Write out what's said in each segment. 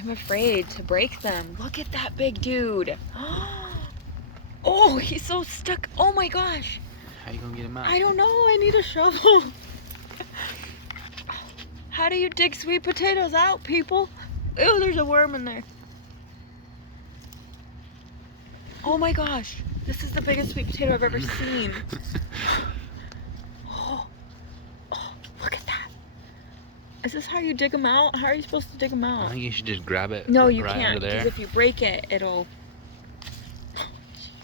I'm afraid to break them. Look at that big dude. Oh, he's so stuck. Oh my gosh. How you gonna get him out? I don't know. I need a shovel. How do you dig sweet potatoes out, people? Ew, there's a worm in there. Oh my gosh. This is the biggest sweet potato I've ever seen. Oh, look at that. Is this how you dig them out? How are you supposed to dig them I out? think you should just grab it. No, you right can't, under there. because if you break it, it'll...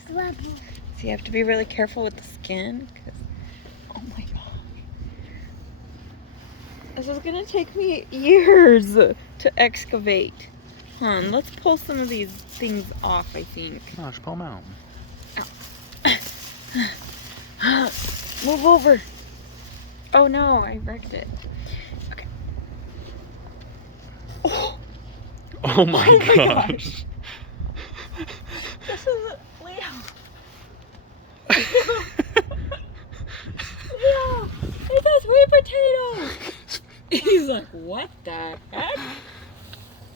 So you have to be really careful with the skin, because... Oh my gosh. This is gonna take me years to excavate. Hold on, let's pull some of these things off, I think. No, just pull them out. Move over. Oh no, I wrecked it. Okay. Oh, Oh my my gosh. this is Leo. Leo, it's a sweet potato. He's like, what the heck?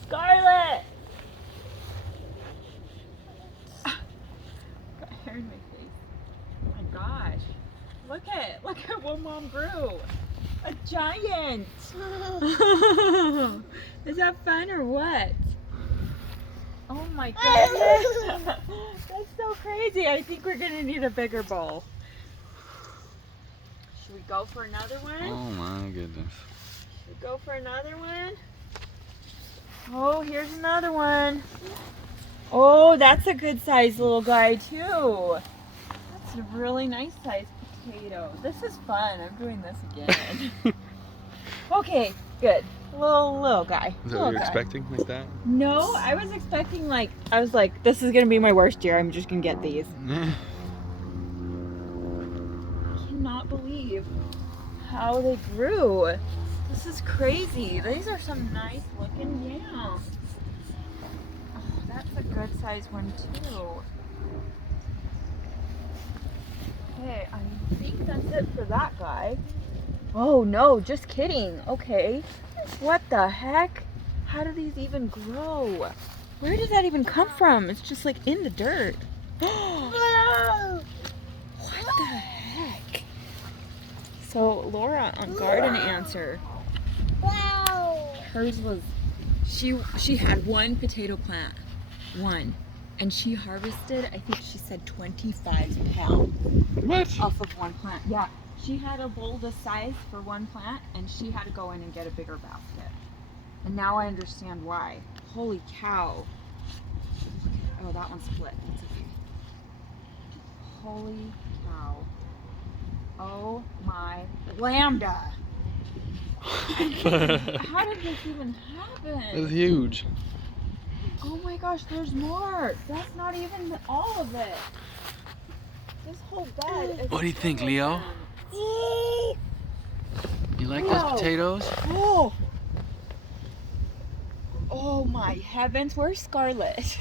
Scarlet. Got hair in my face. Oh my gosh. Look at what Mom grew. A giant. Is that fun or what? Oh my goodness. That's so crazy. I think we're gonna need a bigger bowl. Should we go for another one? Oh my goodness. Should we go for another one? Oh, here's another one. Oh, that's a good sized little guy too. That's a really nice sized potato. This is fun. I'm doing this again. Okay, good. Little guy. Is that Little what you're guy. expecting, like that? No, I was expecting I was like, this is gonna be my worst year. I'm just gonna get these. I cannot believe how they grew. This is crazy. These are some nice looking yams. Oh, that's a good size one too. Okay, I think that's it for that guy. Oh no, just kidding. Okay. What the heck? How do these even grow? Where did that even come from? It's just like in the dirt. What the heck? So Laura on Garden Answer, hers was, she had one potato plant, and she harvested, I think she said 25 pounds. What? Off of one plant. Yeah, she had a bowl this size for one plant, and she had to go in and get a bigger basket. And now I understand why. Holy cow. Oh, that one's split. That's okay. Holy cow. Oh my lambda. How did this even happen? It's huge. Oh my gosh, there's more. That's not even all of it. This whole bed is What do you think, full of Leo? them. You like Leo. those potatoes? Oh. Oh my heavens, where's Scarlet?